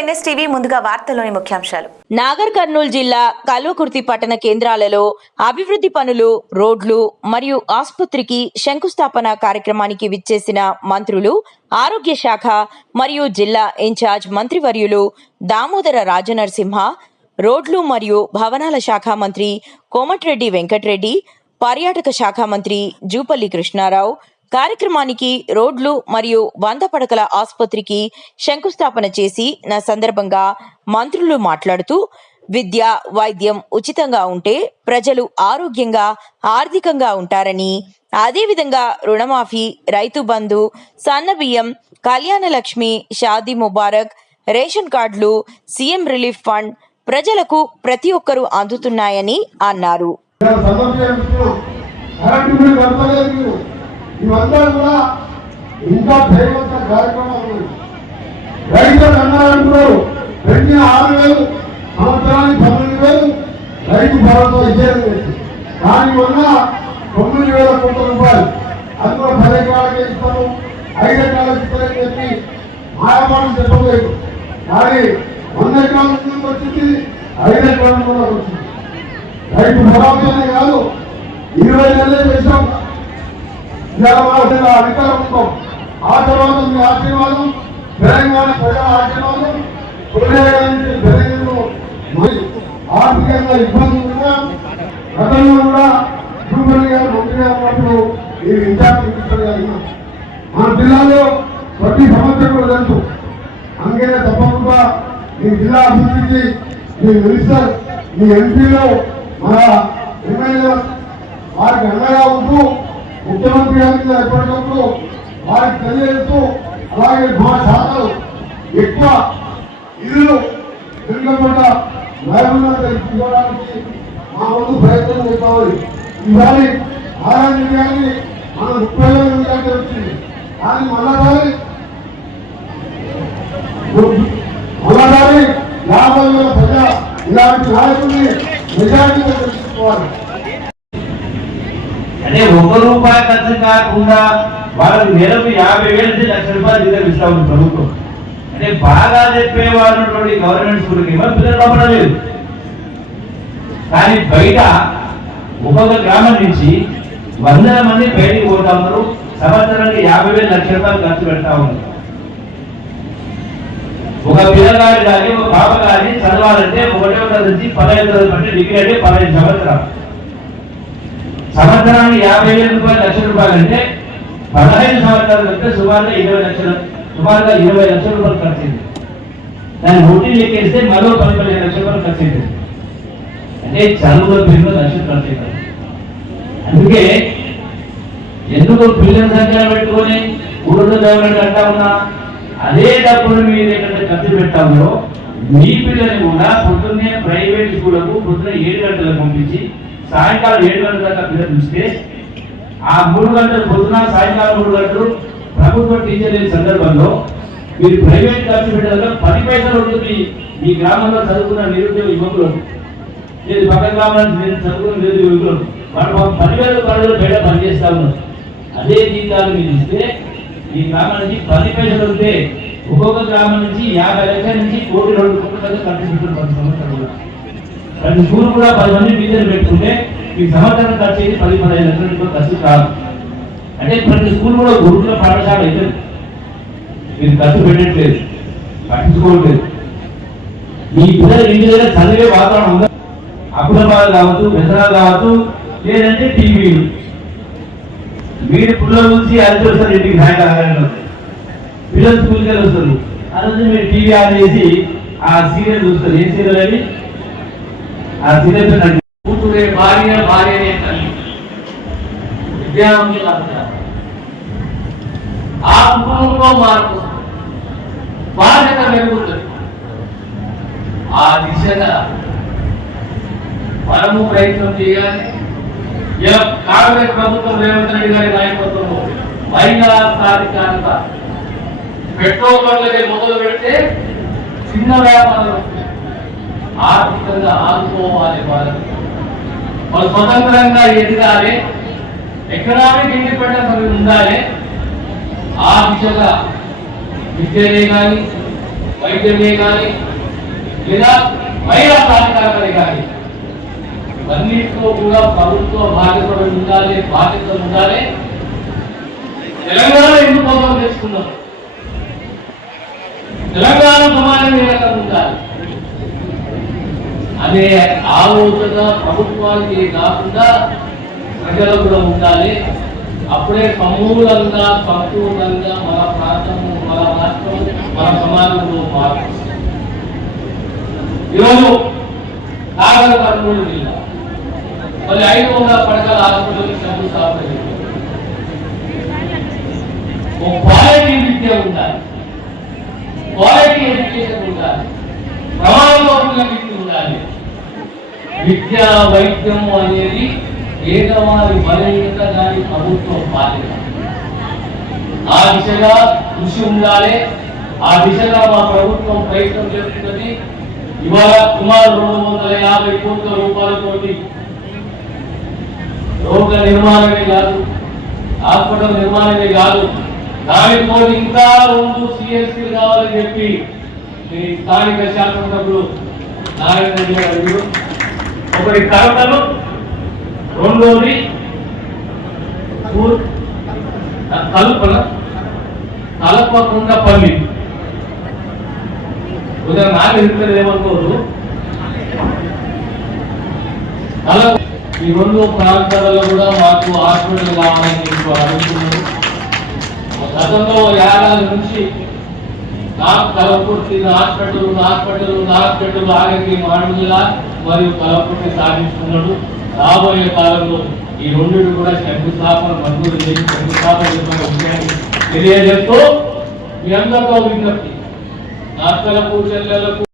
NSTV ముందుగా వార్తల్లోని ముఖ్యాంశాలు. నాగర్ కర్నూలు జిల్లా కల్వకుర్తి పట్టణ కేంద్రాలలో అభివృద్ధి పనులు రోడ్లు మరియు ఆసుపత్రికి శంకుస్థాపన కార్యక్రమానికి విచ్చేసిన మంత్రులు ఆరోగ్య శాఖ మరియు జిల్లా ఇన్ఛార్జ్ మంత్రివర్యులు దామోదర రాజనరసింహ రోడ్లు మరియు భవనాల శాఖ మంత్రి కోమటిరెడ్డి వెంకటరెడ్డి పర్యాటక శాఖ మంత్రి జూపల్లి కృష్ణారావు కార్యక్రమానికి రోడ్లు మరియు వంద పడకల ఆసుపత్రికి శంకుస్థాపన చేసి నా సందర్భంగా మంత్రులు మాట్లాడుతూ విద్య వైద్యం ఉచితంగా ఉంటే ప్రజలు ఆరోగ్యంగా ఆర్థికంగా ఉంటారని అదేవిధంగా రుణమాఫీ రైతు బంధు సన్నబియ్యం కళ్యాణ లక్ష్మి షాదీ ముబారక్ రేషన్ కార్డులు సీఎం రిలీఫ్ ఫండ్ ప్రజలకు ప్రతి ఒక్కరూ అందుతున్నాయని అన్నారు. ఇవందరూ కూడా ఇంకా దైవంత కార్యక్రమాలు రైతులు అన్నారంటున్నారు ప్రతి ఆరు వేలు సంవత్సరానికి పన్నెండు వేలు రైతు భరోసా ఇచ్చేది దానివల్ల తొమ్మిది వేల కోట్ల రూపాయలు అందులో పది ఎకరాలకే ఇస్తాము ఐదు ఎకరాలకు ఇస్తారని చెప్పి మాయమాటలు చెప్పలేదు. కానీ వంద ఎకరాల నుంచి వచ్చింది ఐదు ఎకరాల కూడా వచ్చింది. రైతు భరోసానే కాదు ఇరవై నెలలే చేసాం ఇవాళ అధికారంతో ఆ తర్వాత మీ ఆశీర్వాదం తెలంగాణ ప్రజల ఆశీర్వాదం సోనియా గాంధీ తెలంగాణలో ఆర్థికంగా ఇబ్బంది ఉన్నా గతంలో కూడా సూపర్ గారు మంత్రిగా ఉన్నప్పుడు ఈ విద్యార్థి మినిస్టర్ మన జిల్లాలో ప్రతి సమస్య కూడా తెలుసు. అందుకనే తప్పకుండా మీ జిల్లా అభివృద్ధికి మీ మినిస్టర్ మీ ఎంపీలో మన ఎమ్మెల్యే వారికి అండగా ఉంటూ ముఖ్యమంత్రి గారికి ఎప్పటికప్పుడు వారికి తెలియజేస్తూ అలాగే మా శాఖలు ఎక్కువ ఇల్లు తిరగబడ్డ నైపుణ్యత తెలుసుకోవడానికి మా ముందు ప్రయత్నం చేస్తామని. ఈసారి ఆరాధన గారిని మన ముప్పై వేల మంది వచ్చింది కానీ మళ్ళాసారి మళ్ళాసారి యాభై వేల ప్రజా ఇలాంటి నాయకుడిని నిజానికి తెలుసుకోవాలి. అంటే ఒక్క రూపాయి ఖర్చు కాకుండా వాళ్ళకి నెలకు యాభై వేల నుంచి లక్ష రూపాయలు జీతం ఇస్తా ఉంది ప్రభుత్వం. అంటే బాగా చెప్పేవాళ్ళు గవర్నమెంట్ స్కూల్కి ఏమో పిల్లలు పంపడలేదు కానీ బయట ఒక్కొక్క గ్రామం నుంచి వందల మంది బయటికి పోతా ఉన్నారు. సంవత్సరానికి యాభై వేల లక్ష రూపాయలు ఖర్చు పెడతా ఉన్నారు. ఒక పిల్లగాడు కానీ ఒక పాప కానీ చదవాలంటే ఒకటో తరగతి నుంచి పదహైదు తరగతి అంటే డిగ్రీ అంటే పదహైదు సంవత్సరాలు. సంవత్సరానికి యాభై వేల రూపాయలు లక్ష రూపాయలు అంటే పదహైదు సంవత్సరాలు కంటే సుమారుగా ఇరవై లక్షలు సుమారుగా ఇరవై లక్షల రూపాయలు ఖర్చు దాన్ని వడ్డీ లెక్కేస్తే మరో పది పదిహేను లక్షల రూపాయలు ఖర్చు అంటే చదువులో పిల్లలు లక్షలు ఖర్చు అందుకే ఎందుకు పిల్లల సంఖ్య పెట్టుకొని ఊళ్ళో గవర్నమెంట్ అంటా ఉన్నా అదే డబ్బులు మీరు ఎక్కడ ఖర్చు పెట్టామో మీ పిల్లల్ని కూడా పొద్దున్నే ప్రైవేట్ స్కూళ్ళకు పొద్దున్న ఏడు గంటలకు పంపించి సాయంకాలం ఏడు గంటల దాకా పిల్లలు చూస్తే ఆ మూడు గంటలు పొద్దున సాయంకాలం మూడు గంటలు ప్రభుత్వ టీచర్ లేని సందర్భంలో మీరు ప్రైవేట్ ఖర్చు పెట్టాక పది పైసలు ఉంటుంది ఈ గ్రామంలో చదువుకున్న నిరుద్యోగ యువకులు లేదు పక్క గ్రామానికి నేను చదువుకున్న నిరుద్యోగ యువకులు వాళ్ళు పదివేల పనులు బయట పనిచేస్తా ఉన్నారు. అదే జీతాలు మీరు ఇస్తే ఈ గ్రామానికి పది పైసలు ఉంటే ఒక్కొక్క గ్రామం నుంచి యాభై లక్షల నుంచి కోటి రెండు కోట్ల దాకా ఖర్చు పెట్టుకుని పది సంవత్సరాలు. ప్రతి స్కూల్ కూడా పది మంది టీచర్లు పెట్టుకుంటే ఈ సంవత్సరం ఖర్చు అయ్యి పది పదిహేను లక్షల రూపాయలు ఖర్చు కాదు. అంటే ప్రతి స్కూల్ కూడా గురుకుల పాఠశాల అయితే మీరు ఖర్చు పెట్టట్లేదు పట్టించుకోవట్లేదు. మీ పిల్లలు ఇంటి దగ్గర చదివే వాతావరణం ఉందా? అప్పులబాద్ కావచ్చు వ్యసనాలు కావచ్చు లేదంటే టీవీలు. మీరు పిల్లల నుంచి అరిచి వస్తారు ఇంటికి సాయంకాలం పిల్లలు స్కూల్కి వెళ్ళి వస్తారు ఆ రోజు మీరు టీవీ ఆన్ చేసి ఆ సీరియల్ చూస్తారు. ఏ సీరియల్ అని ఆ సీరియల్ పేరు కూతురే భార్య భార్యనే తల్లి విద్యావంతులు ఆ కుటుంబంలో మార్పు బాధ్యత పెరుగుతుంది ఆ దిశగా మనము ప్రయత్నం చేయాలి. ఇలా కాంగ్రెస్ ప్రభుత్వం రేవంత్ రెడ్డి గారి నాయకత్వంలో మహిళా సాధికారత పెట్రోల్ బండ్లకి మొదలు పెడితే చిన్న వ్యాపారం ఆర్థికంగా ఆదుకోవాలి వాళ్ళని వాళ్ళు స్వతంత్రంగా ఎదగాలి. ఎకనామిక్ ఇండిపెండెన్స్ అనేది ఉండాలి. ఆ దిశగా విద్యనే కానీ వైద్యమే కానీ లేదా మహిళా సాధికారమే కానీ అన్నింటిలో కూడా ప్రభుత్వ బాధ్యతలు ఉండాలి బాధ్యతలు ఉండాలి. తెలంగాణ ఎందుకు కోసం తెచ్చుకున్నాం? తెలంగాణ సమాజం అనే ఆలోచన ప్రభుత్వానికి కాకుండా ప్రజలకు కూడా ఉండాలి. అప్పుడే సమూలంగా సంపూర్ణంగా మన ప్రాంతము మన రాష్ట్రం మన సమాజంలో మారుతుంది. ఈరోజు నాగర కర్నూలు జిల్లా. మరి ఐదు వందల పడకల హాస్పిటల్ శంకుస్థాపన క్వాలిటీ విద్య ఉండాలి. క్వాలిటీ ఎడ్యుకేషన్ ఉండాలి ప్రమాణంలో విద్య ఉండాలి విద్య వైద్యం అనేది పేదవారి బలహీనత దాని ప్రభుత్వం బాధ్యత ఆ దిశగా కృషి ఉండాలి ఆ దిశగా మా ప్రభుత్వం ప్రయత్నం చేస్తున్నది ఇవాళ సుమారు రెండు వందల యాభై కోట్ల రూపాయలతోటి రోడ్ల నిర్మాణమే కాదు హాస్పిటల్ నిర్మాణమే కాదు దానితో ఇంకా రెండు సిఎస్సీ కావాలని చెప్పి స్థానిక శాసనసభ్యులు నారాయణ రెడ్డి గారు అడిగారు. ఒకటి కడపలు రెండోది ఊర్- కల్పన కలపకుండపల్లి ఉదయం నాకు ఇద్దరు ఏమనుకోరు కల ఈ రెండు ప్రాంతాలలో కూడా మాకు హాస్పిటల్ కావాలని మీకు అడుగుతున్నారు. గతంలో ఏడాది నుంచి నాకు కలపూర్తి హాస్పిటల్ హాస్పిటల్ హాస్పిటల్ ఆరోగ్య మాడుగులా మరియు కలపూర్తి సాధిస్తున్నాడు రాబోయే కాలంలో ఈ రెండు కూడా శంకుస్థాపన మంజూరు చేసి శంకుస్థాపన చేసిన విషయాన్ని తెలియజేస్తూ మీ అందరితో విజ్ఞప్తి. నాకలకు చెల్లెలకు